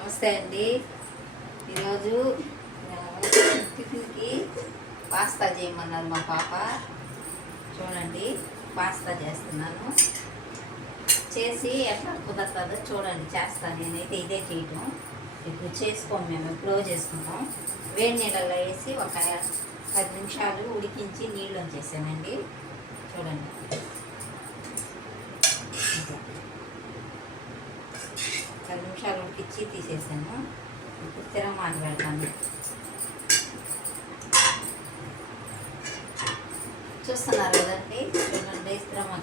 నమస్తే అండి. ఈరోజు టిఫిన్కి పాస్తా చేయమన్నారు మా పాప. చూడండి, పాస్తా చేస్తున్నాను. చేసి ఎట్లా కుదరతుందో చూడండి, చేస్తాను. నేనైతే ఇదే చేయటం. ఇప్పుడు చేసుకోము, మేము ఎప్పుడో చేసుకుంటాం. వేడి నీళ్ళలో వేసి ఒక 10 నిమిషాలు ఉడికించి నీళ్ళు వచ్చేసానండి. చూడండి, 10 నిమిషాలు ఉడికించి తీసేసాను. ఇప్పుడు తిరగమాత పెడతాను. చూస్తున్నారు కదండి, చూడండి.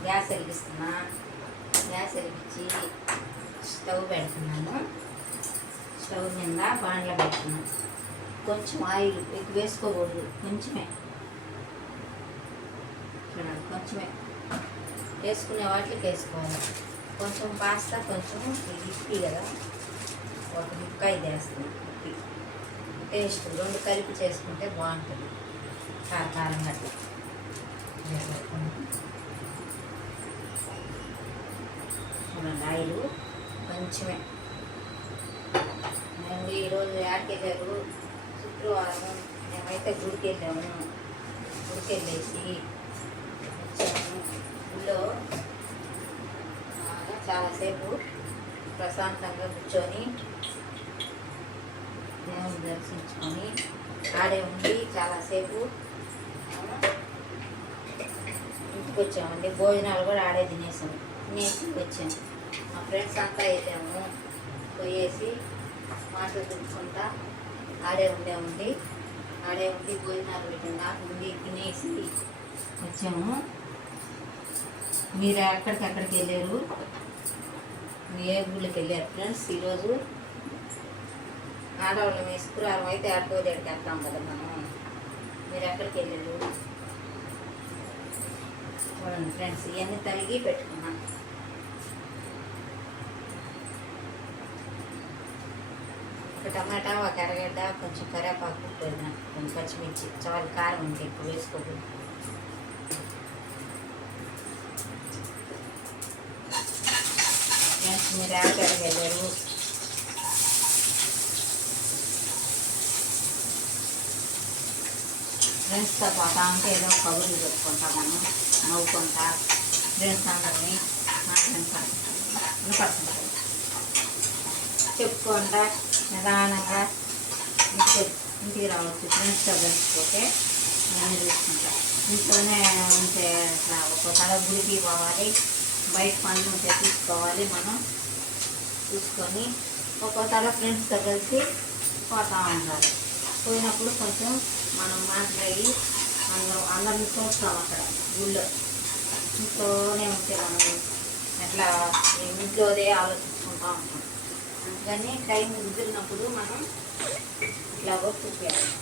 గ్యాస్ వెలిగిస్తున్నా. గ్యాస్ వెలిగించి స్టవ్ పెడుతున్నాను. స్టవ్ మీద బాండ్లో పెడుతున్నాను. కొంచెం ఆయిల్ ఎక్కువ వేసుకోకూడదు, కొంచెమే. చూడండి, కొంచెమే వేసుకునే వాటికి వేసుకోవాలి. కొంచెం పాస్తా, కొంచెం ఇప్పి కదా, ఒక ముక్కాయ వేస్తాను. టేస్ట్ రెండు కలిపి చేసుకుంటే బాగుంటుంది. కారంగా చూడండి, ఆయిల్ కొంచెమే. మేము ఈరోజు యాడ్కెళ్ళారు, శుక్రవారం. మేమైతే గుడికి వెళ్ళాము. గుడికి వెళ్ళేసి వచ్చాము. గుడిలో చాలాసేపు ప్రశాంతంగా కూర్చొని దేవుని దర్శించుకొని ఆడే ఉండి చాలాసేపు ఇంటికి వచ్చామండి. భోజనాలు కూడా ఆడే తినేసాము. తినేసి వచ్చాము. మా ఫ్రెండ్స్ అంతా వెళ్ళాము. పోయేసి మాటలు తిట్టుకుంటా ఆడే ఉండి భోజనాలు పెట్టిందా ఉండి తినేసి వచ్చాము. మీరు ఎక్కడికి వెళ్ళారు? ఏ గుళ్ళకి వెళ్ళారు ఫ్రెండ్స్? ఈరోజు ఆడవాళ్ళం శుక్రవారం అయితే ఆడుకోలేడికి వెళ్తాం కదా మనం. మీరు ఎక్కడికి వెళ్ళారు? చూడండి ఫ్రెండ్స్, ఇవన్నీ తరిగి పెట్టుకున్నాను. ఒక టమాటా, ఒక ఎర్రగడ్డ, కొంచెం కరివేపాకు పెట్టిన, కొంచెం పచ్చిమిర్చి. చాలా కారం ఉంది, ఎక్కువ వేసుకోకూడదు. ఫ్రెండ్స్, మీరు ఎక్కడికి వెళ్ళారు? ఫ్రెండ్స్తో పోతా ఉంటే ఏదో కబుర్లు చెప్పుకుంటా, మనం నవ్వుకుంటా ఫ్రెండ్స్ అందరినీ వినపడుతుంటారు. చెప్పుకుంటా నిదానంగా ఇంటికి రావచ్చు. ఫ్రెండ్స్తో కలిసిపోతే నేను చూసుకుంటా. ఇంట్లోనే ఉంటే ఇట్లా ఒక్కొక్కసారి గుడికి పోవాలి, బయట పనులు ఉంటే చూసుకోవాలి. మనం చూసుకొని ఒక్కోసారి ఫ్రెండ్స్తో కలిసి పోతూ ఉండాలి. పోయినప్పుడు కొంచెం మనం మాట్లాడి అందరిని చూస్తాం. అక్కడ గుళ్ళో ఇంట్లోనే ఉంటే మనం ఎట్లా ఇంట్లోదే ఆలోచించుకుంటూ ఉంటాం. అందుకని టైం కుదిరినప్పుడు మనం ఇట్లా వర్క్ చేయాలి.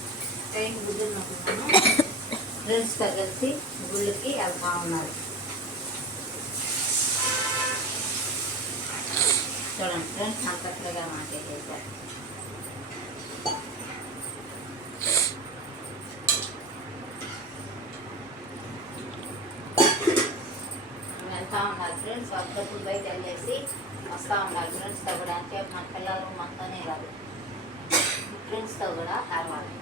టైం కుదిరినప్పుడు మనం ఫ్రెండ్స్తో కలిసి గుళ్ళకి వెళ్తూ ఉన్నారు. చూడండి ఫ్రెండ్స్, అంతట్లుగా మాట్లాడేసారు. వెళ్తూ ఉండాలి ఫ్రెండ్స్. అప్పుడప్పుడు బయట వెళ్ళేసి వస్తూ ఉండాలి ఫ్రెండ్స్తో కూడా. అంటే మన పిల్లలు మనతోనే కాదు, ఫ్రెండ్స్తో కూడా కలవాలి.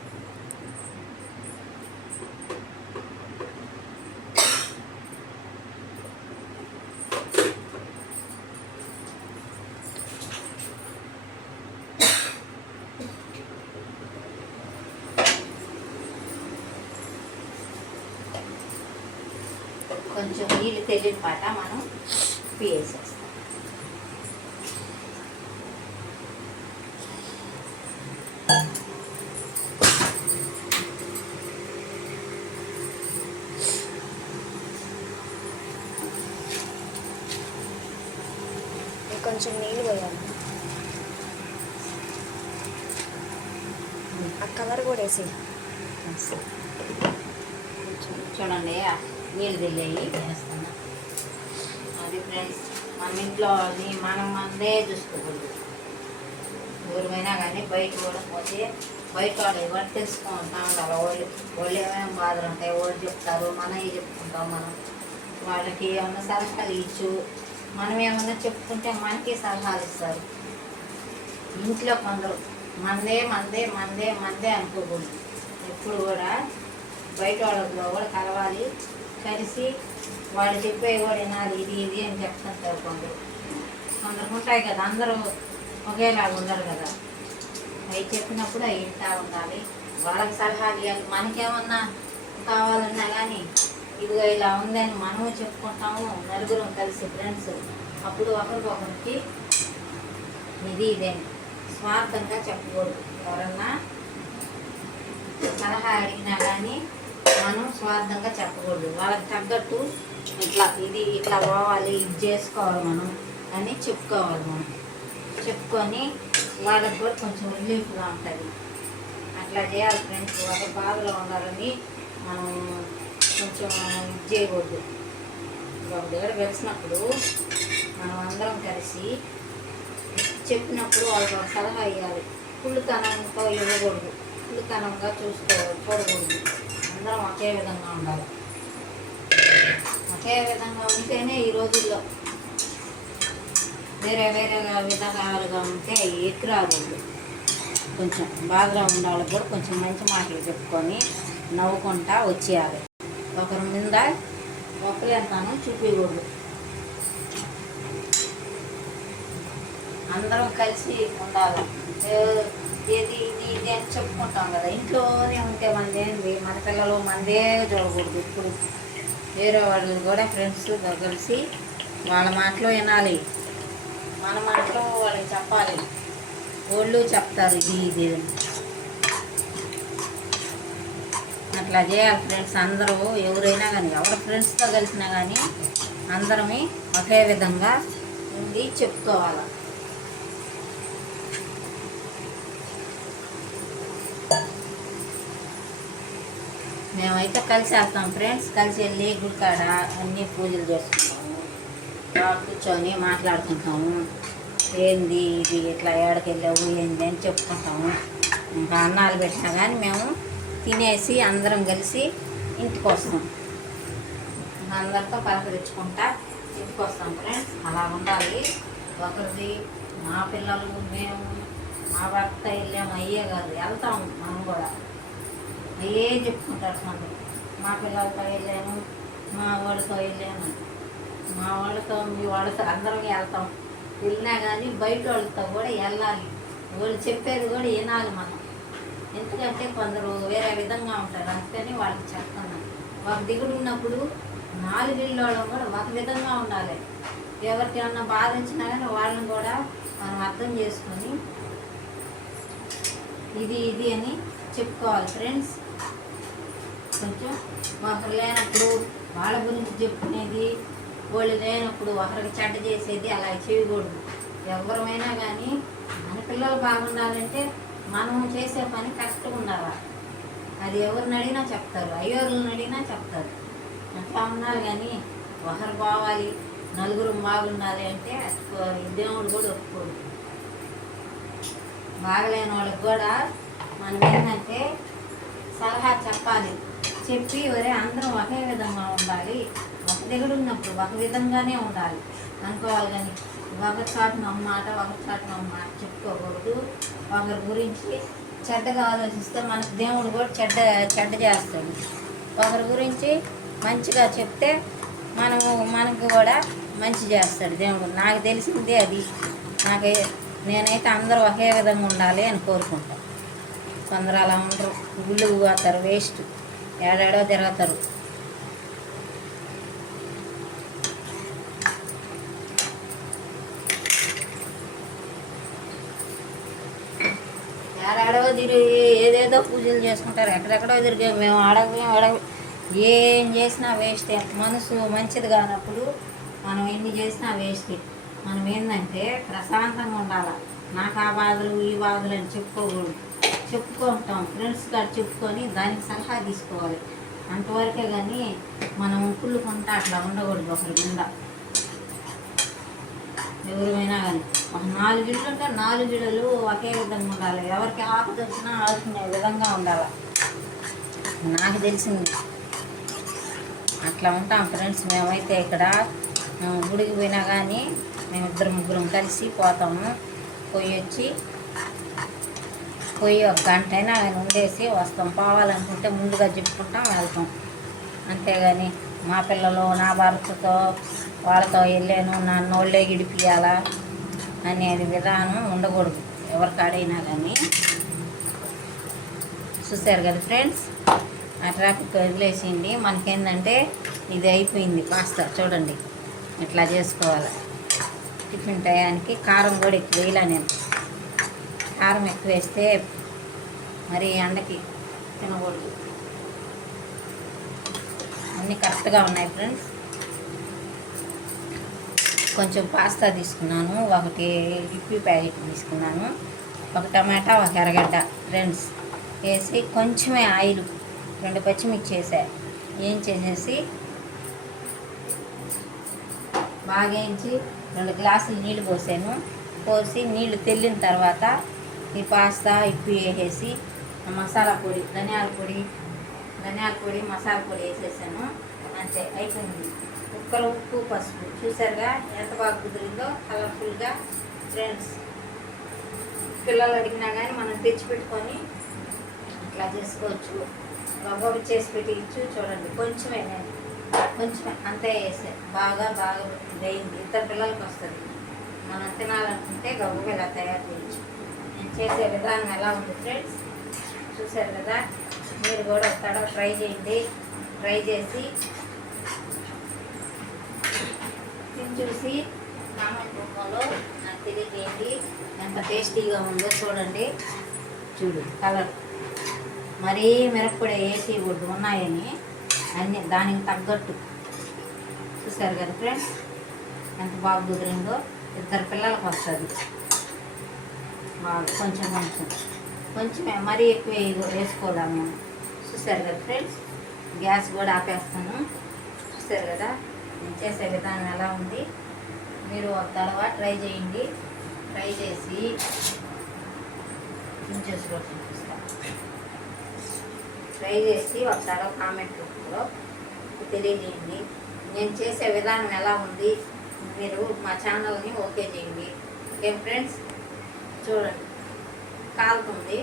కొంచెం నీళ్ళు తెలియని పాట మనం వేసేస్తాం. కొంచెం నీళ్ళు పోయాలి. ఆ కవర్ కూడా వేసి చూడండి, నీళ్ళు తెలియయి వేస్తాను. అది ఫ్రెండ్స్, మన ఇంట్లో అది మనం మందే చూసుకోకూడదు. ఊరిమైనా కానీ బయట కూడా పోతే బయట వాళ్ళు ఎవరు తెలుసుకుంటా ఉండాలి. వాళ్ళు ఏమేమి బాధలు ఉంటాయి వాళ్ళు చెప్తారు, మనవి చెప్పుకుంటాం. మనం వాళ్ళకి ఏమన్నా సలహాలు ఇచ్చు, మనం ఏమన్నా చెప్పుకుంటే మనకి సలహాలు ఇస్తారు. ఇంట్లో కొందరు మందే మందే మందే మందే అనుకోకూడదు. ఎప్పుడు కూడా బయట వాళ్ళతో కూడా కలవాలి, కలిసి వాళ్ళు చెప్పేవి కూడా వినాలి. ఇది ఇది అని చెప్తుంటారు కొందరు. కొందరు ఉంటాయి కదా, అందరూ ఒకేలాగా ఉండరు కదా. అవి చెప్పినప్పుడు అవి వింటూ ఉండాలి, వాళ్ళకి సలహాలు ఇవ్వాలి. మనకేమన్నా కావాలన్నా కానీ ఇదిగో ఇలా ఉందని మనము చెప్పుకుంటాము నలుగురం కలిసి ఫ్రెండ్స్. అప్పుడు ఒకరికొకరికి ఇది ఇదేంటి స్వార్థంగా చెప్పకూడదు. ఎవరన్నా సలహా అడిగినా కానీ మనం స్వార్థంగా చెప్పకూడదు. వాళ్ళకి తగ్గట్టు ఇట్లా పోవాలి, ఇది చేసుకోవాలి మనం అని చెప్పుకోవాలి. మనం చెప్పుకొని వాళ్ళకి కూడా కొంచెం రిలీఫ్గా ఉంటుంది. అట్లా చేయాలి ఫ్రెండ్స్. ఒక బాధలో ఉండాలని మనం కొంచెం ఇది చేయకూడదు. ఒక దగ్గర కలిసినప్పుడు మనం అందరం కలిసి చెప్పినప్పుడు వాళ్ళకి ఒక సలహా ఇవ్వాలి. కుళ్ళుతనంతో ఇవ్వకూడదు, కుళ్ళుతనంగా చూడకూడదు. అందరం ఒకే విధంగా ఉండాలి. ఒకే విధంగా ఉంటేనే ఈ రోజుల్లో వేరే వేరే విధాలుగా ఉంటే ఎదురాకూడదు. కొంచెం బాధగా ఉండాలి కూడా కొంచెం మంచి మాటలు చెప్పుకొని నవ్వుకుంటా వచ్చేయాలి. ఒకరి మీద ఒకరితాను చూపించకూడదు. అందరం కలిసి ఉండాలి. ఏది ఇది ఇది అని చెప్పుకుంటాం కదా, ఇంట్లోనే ఉంటే మనదేంది, మన పిల్లలు మనదే చూడకూడదు. ఇప్పుడు వేరే వాళ్ళు కూడా ఫ్రెండ్స్తో కలిసి వాళ్ళ మాటలో వినాలి, మన మాటలో వాళ్ళకి చెప్పాలి. వాళ్ళు చెప్తారు ఇది ఇది అట్లా చేయాలి ఫ్రెండ్స్. అందరూ ఎవరైనా కానీ ఎవరి ఫ్రెండ్స్తో కలిసినా కానీ అందరమే ఒకే విధంగా ఉండి చెప్పుకోవాలి. మేమైతే కలిసి వెళ్తాం ఫ్రెండ్స్. కలిసి వెళ్ళి గుడికాడ అన్నీ పూజలు చేసుకుంటాము, కూర్చొని మాట్లాడుకుంటాము. ఏంది ఇది ఇట్లా ఏడకి వెళ్ళావు ఏంది అని చెప్పుకుంటాము. ఇంకా అన్నాలు పెట్టినా కానీ మేము తినేసి అందరం కలిసి ఇంటికి వస్తాం. అందరితో పలకరించుకుంటా ఇంటికి వస్తాం ఫ్రెండ్స్. అలా ఉండాలి. ఒకరిది మా పిల్లలు మేము మా భర్త వెళ్ళాము అయ్యే కాదు, వెళ్తాం మనం కూడా. అయ్యే చెప్పుకుంటారు కొందరు. మా పిల్లలతో వెళ్ళాను, మా వాడితో వెళ్ళాను, మా వాళ్ళతో మీ వాళ్ళతో అందరం వెళ్తాం. వెళ్ళినా కానీ బయట వాళ్ళతో కూడా వెళ్ళాలి. వాళ్ళు చెప్పేది కూడా వినాలి మనం. ఎందుకంటే కొందరు వేరే విధంగా ఉంటారు, అందుకని వాళ్ళకి చెప్తున్నాను. ఒక దిగుడు ఉన్నప్పుడు 4 ఇళ్ళోళ్ళం కూడా ఒక విధంగా ఉండాలి. ఎవరికి ఏమన్నా బాధించినా కానీ వాళ్ళని కూడా మనం అర్థం చేసుకొని ఇది ఇది అని చెప్పుకోవాలి ఫ్రెండ్స్. కొంచెం ఒకరు లేనప్పుడు వాళ్ళ గురించి చెప్పుకునేది, వాళ్ళు లేనప్పుడు ఒకరికి చెడ్డ చేసేది అలా చేయకూడదు. ఎవరమైనా కానీ మన పిల్లలు బాగుండాలంటే మనం చేసే పని కరెక్ట్గా ఉండాలి. అది ఎవరిని అడిగినా చెప్తారు, అయ్యోళ్ళని అడిగినా చెప్తారు. అట్లా ఉండాలి. కానీ ఒకరు బావాలి, నలుగురు బాగుండాలి అంటే దేవుడు కూడా ఒప్పుకోడు. బాగలేని వాళ్ళకి కూడా మనం ఏంటంటే సలహా చెప్పాలి. చెప్పి ఒరే అందరం ఒకే విధంగా ఉండాలి, ఒక దగ్గర ఉన్నప్పుడు ఒక విధంగానే ఉండాలి అనుకోవాలి. కానీ ఒకరి చాటున ఒక మాట ఒకరి చాటున ఒక మాట చెప్పుకోకూడదు. ఒకరి గురించి చెడ్డగా ఆలోచిస్తే మనకు దేవుడు కూడా చెడ్డ చేస్తాడు. ఒకరి గురించి మంచిగా చెప్తే మనకు కూడా మంచి చేస్తాడు దేవుడు. నాకు తెలిసిందే అది. నేనైతే అందరూ ఒకే విధంగా ఉండాలి అని కోరుకుంటాను. కొందరు అలా ఉండరు, గుళ్ళు పోతారు, వేస్ట్, ఏడాడో తిరుగుతారు. ఏడాడో తిరిగి ఏదేదో పూజలు చేసుకుంటారు, ఎక్కడెక్కడో తిరిగి మేము ఏం చేసినా వేస్టే. మనసు మంచిది కానప్పుడు మనం ఎన్ని చేసినా వేస్టే. మనం ఏంటంటే ప్రశాంతంగా ఉండాలి. నాకు ఆ బాధలు ఈ బాధలు అని చెప్పుకుంటాం ఫ్రెండ్స్ గారు. చెప్పుకొని దానికి సలహా తీసుకోవాలి. అంతవరకే కానీ మనం కుళ్ళుకుంటా అట్లా ఉండకూడదు. ఒకరి కింద ఎవరైనా కానీ ఒక 4 ఇళ్ళు ఉంటే 4 ఇళ్ళు ఒకే విధంగా ఉండాలి. ఎవరికి ఆపద వచ్చినా ఆదుకునే విధంగా ఉండాలి. నాకు తెలిసింది అట్లా ఉంటాం ఫ్రెండ్స్. మేమైతే ఇక్కడ గుడికి పోయినా కానీ మేము 2 ముగ్గురం కలిసి పోతాము. పోయి వచ్చి పోయి ఒక గంట అయినా ఆయన ఉండేసి వస్తాం. పోవాలనుకుంటే ముందుగా చెప్పుకుంటాం, వెళ్తాం. అంతేగాని మా పిల్లలు నా భర్తతో వాళ్ళతో వెళ్ళాను నన్ను వాళ్ళే గిడిపియాలా అనేది విధానం ఉండకూడదు ఎవరికాడైనా కానీ. చూసారు కదా ఫ్రెండ్స్, ఆ ట్రాఫిక్ వదిలేసింది. మనకేంటంటే ఇది అయిపోయింది పాస్తా. చూడండి ఇట్లా చేసుకోవాలి. టిఫిన్ టయానికి కారం కూడా ఎక్కువ వేయలే నేను. కారం ఎక్కువ వేస్తే మరి ఎండకి తినకూడదు. అన్నీ కరెక్ట్గా ఉన్నాయి ఫ్రెండ్స్. కొంచెం పాస్తా తీసుకున్నాను, ఒకటి ఇప్పి ప్యాకెట్ తీసుకున్నాను, ఒక టమాటా, ఒక ఎర్రగడ్డ ఫ్రెండ్స్ వేసి కొంచెమే ఆయిల్, 2 పచ్చిమిర్చి వేసా. ఏం చేసేసి బాగా వేయించి 2 గ్లాసులు నీళ్ళు పోసాను. పోసి నీళ్లు తెల్లిన తర్వాత ఈ పాస్తా ఇప్పి వేసేసి మసాలా పొడి, ధనియాల పొడి, మసాలా పొడి వేసేసాను. అంతే, అయిపోయింది. కుక్కర్ ఉప్పు, పసుపు చూసారుగా ఎంత బాగా కుదిరిందో, కలర్ఫుల్గా ఫ్రెండ్స్. పిల్లలు అడిగినా కానీ మనం తెచ్చిపెట్టుకొని ఇట్లా చేసుకోవచ్చు. గబగబా చేసి పెట్టించు. చూడండి కొంచెమే, నేను కొంచెమే అంతే వేసా. బాగా వేయింది. 2 పిల్లలకి వస్తుంది. మనం తినాలనుకుంటే గబగబా ఇలా తయారు చేయొచ్చు. నేను చేసే విధానం ఎలా ఉంది ఫ్రెండ్స్ చూసారు కదా. మీరు కూడా ఒక తడవ ట్రై చేయండి. ట్రై చేసి చూసి కామెంట్ రూపంలో నాకు తెలియజేయండి ఎంత టేస్టీగా ఉందో. చూడండి, చూడు కలర్ మరీ మిరప్పొడి వేసి ఒకటి ఉన్నాయని అన్నీ దానికి తగ్గట్టు. చూసారు కదా ఫ్రెండ్స్ ఎంత బాగా కుదిరిందో. 2 పిల్లలకు వస్తుంది బాగా. కొంచెమే, మరీ ఎక్కువ వేసుకోదాం మేము. చూసారు కదా ఫ్రెండ్స్, గ్యాస్ కూడా ఆపేస్తాను. చూసారు కదా నేను చేసే విధానం ఎలా ఉంది. మీరు ఒక తడవ ట్రై చేయండి. ట్రై చేసి ట్రై చేసి ఒక తడవ కామెంట్ రూపంలో తెలియజేయండి. నేను చేసే విధానం ఎలా ఉంది. మీరు మా ఛానల్ని ఓకే చేయండి. ఓకే ఫ్రెండ్స్, చూడండి కాలుతుంది.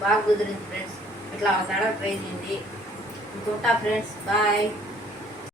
బాగా కుదిరింది ఫ్రెండ్స్. ఇట్లా ఒక తడవ ట్రై చేయండి. ఇంకొంటా ఫ్రెండ్స్, బాయ్.